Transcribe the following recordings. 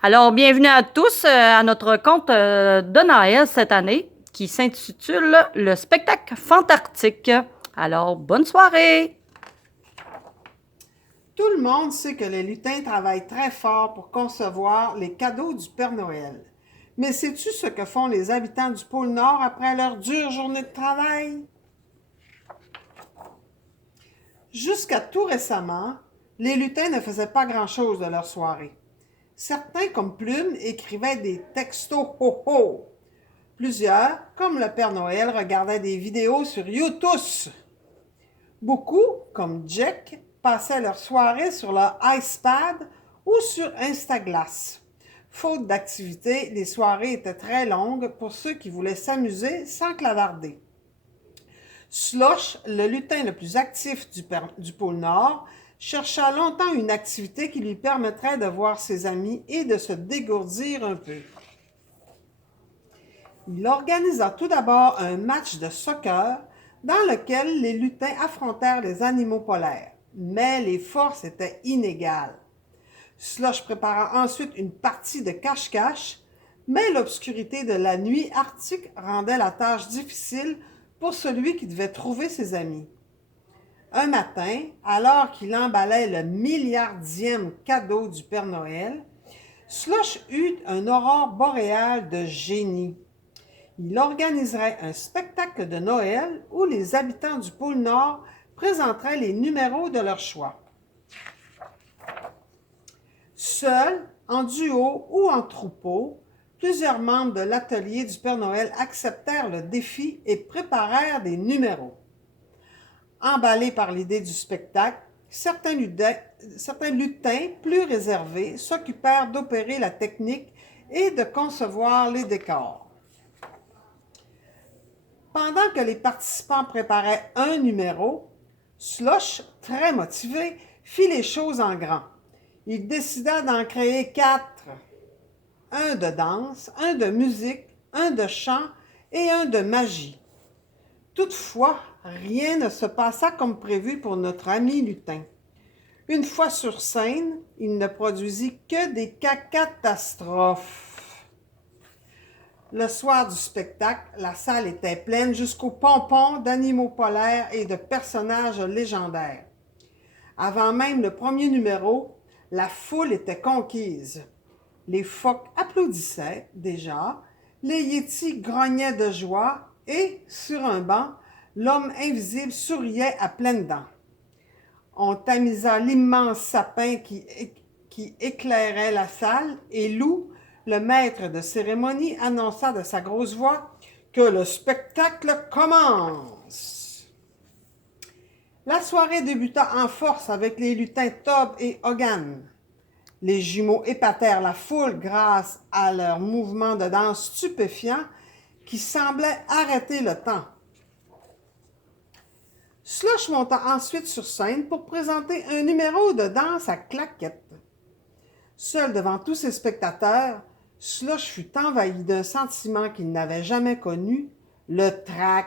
Alors, bienvenue à tous à notre conte de Noël cette année qui s'intitule Le spectacle fantarctique. Alors, bonne soirée! Tout le monde sait que les lutins travaillent très fort pour concevoir les cadeaux du Père Noël. Mais sais-tu ce que font les habitants du pôle Nord après leur dure journée de travail? Jusqu'à tout récemment, les lutins ne faisaient pas grand-chose de leur soirée. Certains, comme Plume, écrivaient des textos ho-ho. Plusieurs, comme le Père Noël, regardaient des vidéos sur YouTube. Beaucoup, comme Jack, passaient leur soirée sur leur iPad ou sur Instaglass. Faute d'activité, les soirées étaient très longues pour ceux qui voulaient s'amuser sans clavarder. Slush, le lutin le plus actif du pôle Nord, chercha longtemps une activité qui lui permettrait de voir ses amis et de se dégourdir un peu. Il organisa tout d'abord un match de soccer dans lequel les lutins affrontèrent les animaux polaires, mais les forces étaient inégales. Slush prépara ensuite une partie de cache-cache, mais l'obscurité de la nuit arctique rendait la tâche difficile pour celui qui devait trouver ses amis. Un matin, alors qu'il emballait le milliardième cadeau du Père Noël, Slush eut un aurore boréale de génie. Il organiserait un spectacle de Noël où les habitants du pôle Nord présenteraient les numéros de leur choix. Seuls, en duo ou en troupeau, plusieurs membres de l'atelier du Père Noël acceptèrent le défi et préparèrent des numéros. Emballés par l'idée du spectacle, certains lutins plus réservés s'occupèrent d'opérer la technique et de concevoir les décors. Pendant que les participants préparaient un numéro, Slush, très motivé, fit les choses en grand. Il décida d'en créer 4. Un de danse, un de musique, un de chant et un de magie. Toutefois, rien ne se passa comme prévu pour notre ami lutin. Une fois sur scène, il ne produisit que des catastrophes. Le soir du spectacle, la salle était pleine jusqu'aux pompons d'animaux polaires et de personnages légendaires. Avant même le premier numéro, la foule était conquise. Les phoques applaudissaient déjà, les yétis grognaient de joie et, sur un banc, l'homme invisible souriait à pleines dents. On tamisa l'immense sapin qui éclairait la salle et Lou, le maître de cérémonie, annonça de sa grosse voix que le spectacle commence. La soirée débuta en force avec les lutins Tob et Hogan. Les jumeaux épatèrent la foule grâce à leurs mouvements de danse stupéfiants qui semblaient arrêter le temps. Slush monta ensuite sur scène pour présenter un numéro de danse à claquettes. Seul devant tous ses spectateurs, Slush fut envahi d'un sentiment qu'il n'avait jamais connu, le trac.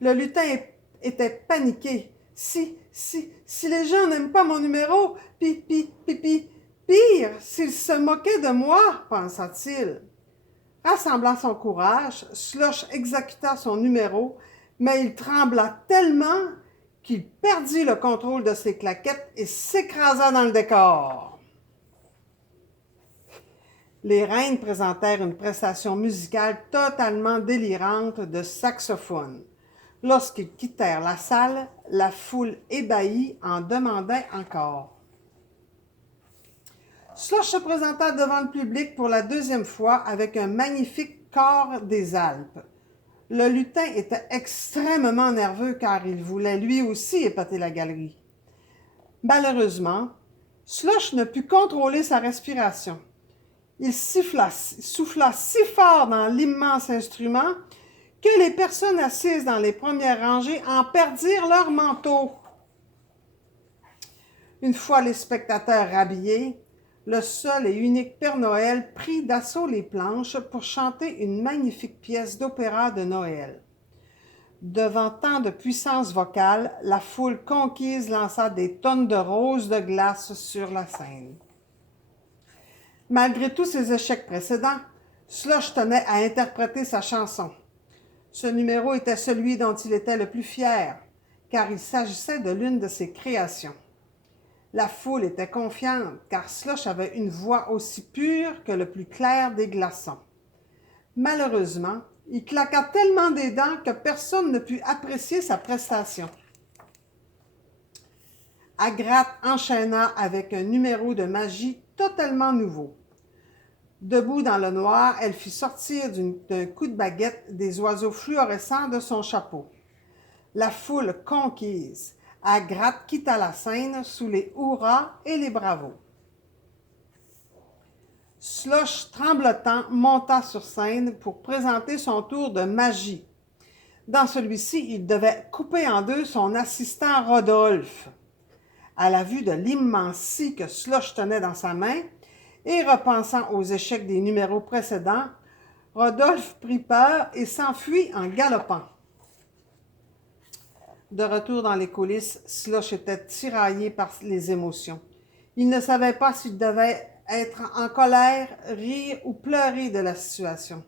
Le lutin était paniqué. Si les gens n'aiment pas mon numéro, pire, s'ils se moquaient de moi, pensa-t-il. Rassemblant son courage, Slush exécuta son numéro, mais il trembla tellement qu'il perdit le contrôle de ses claquettes et s'écrasa dans le décor. Les reines présentèrent une prestation musicale totalement délirante de saxophone. Lorsqu'ils quittèrent la salle, la foule ébahie en demandait encore. Slush se présenta devant le public pour la deuxième fois avec un magnifique corps des Alpes. Le lutin était extrêmement nerveux car il voulait lui aussi épater la galerie. Malheureusement, Slush ne put contrôler sa respiration. Il souffla si fort dans l'immense instrument que les personnes assises dans les premières rangées en perdirent leur manteau. Une fois les spectateurs rhabillés, le seul et unique Père Noël prit d'assaut les planches pour chanter une magnifique pièce d'opéra de Noël. Devant tant de puissance vocale, la foule conquise lança des tonnes de roses de glace sur la scène. Malgré tous ses échecs précédents, Slush tenait à interpréter sa chanson. Ce numéro était celui dont il était le plus fier, car il s'agissait de l'une de ses créations. La foule était confiante, car Slush avait une voix aussi pure que le plus clair des glaçons. Malheureusement, il claqua tellement des dents que personne ne put apprécier sa prestation. Agathe enchaîna avec un numéro de magie totalement nouveau. Debout dans le noir, elle fit sortir d'un coup de baguette des oiseaux fluorescents de son chapeau. La foule conquise, Agathe quitta la scène sous les hurrahs et les bravos. Slush, tremblotant, monta sur scène pour présenter son tour de magie. Dans celui-ci, il devait couper en deux son assistant Rodolphe. À la vue de l'immense scie que Slush tenait dans sa main, et repensant aux échecs des numéros précédents, Rodolphe prit peur et s'enfuit en galopant. De retour dans les coulisses, Slush était tiraillé par les émotions. Il ne savait pas s'il devait être en colère, rire ou pleurer de la situation.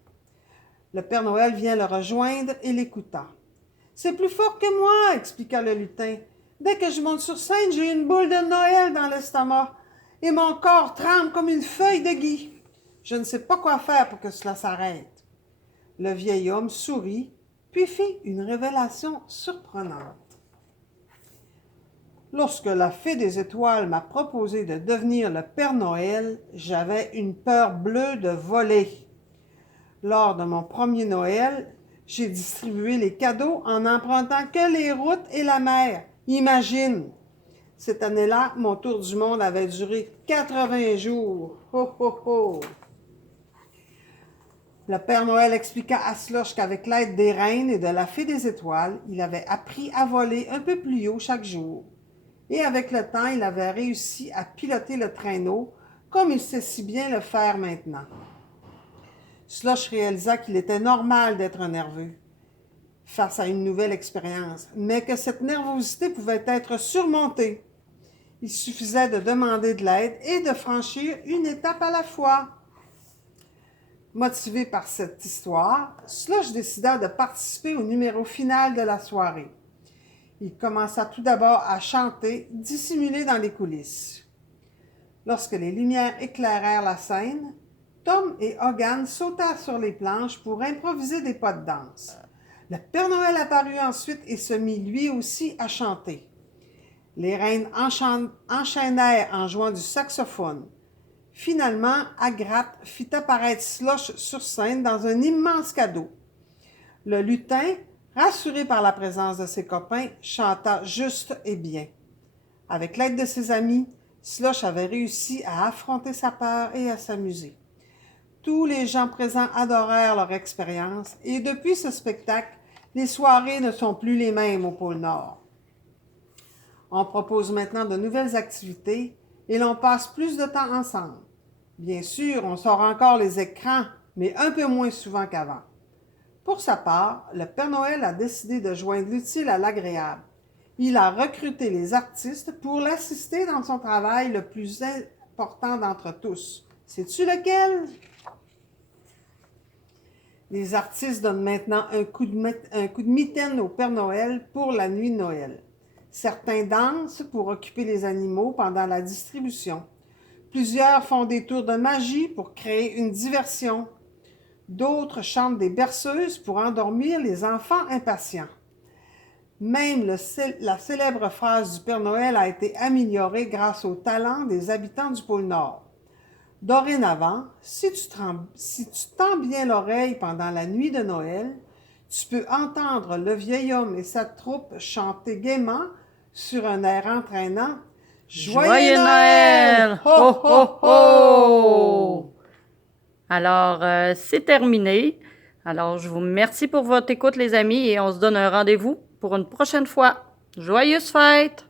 Le Père Noël vient le rejoindre et l'écouta. « C'est plus fort que moi, expliqua le lutin. Dès que je monte sur scène, j'ai une boule de Noël dans l'estomac et mon corps tremble comme une feuille de gui. Je ne sais pas quoi faire pour que cela s'arrête. » Le vieil homme sourit, puis fit une révélation surprenante. Lorsque la fée des étoiles m'a proposé de devenir le Père Noël, j'avais une peur bleue de voler. Lors de mon premier Noël, j'ai distribué les cadeaux en n'empruntant que les routes et la mer. Imagine! Cette année-là, mon tour du monde avait duré 80 jours. Ho, ho, ho! Le Père Noël expliqua à Slush qu'avec l'aide des reines et de la fée des étoiles, il avait appris à voler un peu plus haut chaque jour. Et avec le temps, il avait réussi à piloter le traîneau comme il sait si bien le faire maintenant. Slush réalisa qu'il était normal d'être nerveux face à une nouvelle expérience, mais que cette nervosité pouvait être surmontée. Il suffisait de demander de l'aide et de franchir une étape à la fois. Motivé par cette histoire, Slush décida de participer au numéro final de la soirée. Il commença tout d'abord à chanter, dissimulé dans les coulisses. Lorsque les lumières éclairèrent la scène, Tom et Hogan sautèrent sur les planches pour improviser des pas de danse. Le Père Noël apparut ensuite et se mit lui aussi à chanter. Les reines enchaînèrent en jouant du saxophone. Finalement, Agathe fit apparaître Slush sur scène dans un immense cadeau. Le lutin, rassuré par la présence de ses copains, chanta juste et bien. Avec l'aide de ses amis, Slush avait réussi à affronter sa peur et à s'amuser. Tous les gens présents adorèrent leur expérience et depuis ce spectacle, les soirées ne sont plus les mêmes au pôle Nord. On propose maintenant de nouvelles activités et l'on passe plus de temps ensemble. Bien sûr, on sort encore les écrans, mais un peu moins souvent qu'avant. Pour sa part, le Père Noël a décidé de joindre l'utile à l'agréable. Il a recruté les artistes pour l'assister dans son travail le plus important d'entre tous. Sais-tu lequel? Les artistes donnent maintenant un coup de mitaine au Père Noël pour la nuit de Noël. Certains dansent pour occuper les animaux pendant la distribution. Plusieurs font des tours de magie pour créer une diversion. D'autres chantent des berceuses pour endormir les enfants impatients. Même la célèbre phrase du Père Noël a été améliorée grâce au talent des habitants du pôle Nord. Dorénavant, si tu tends bien l'oreille pendant la nuit de Noël, tu peux entendre le vieil homme et sa troupe chanter gaiement sur un air entraînant « Joyeux Noël! Ho, ho, ho! » Alors, c'est terminé. Alors, je vous remercie pour votre écoute, les amis, et on se donne un rendez-vous pour une prochaine fois. Joyeuses fêtes!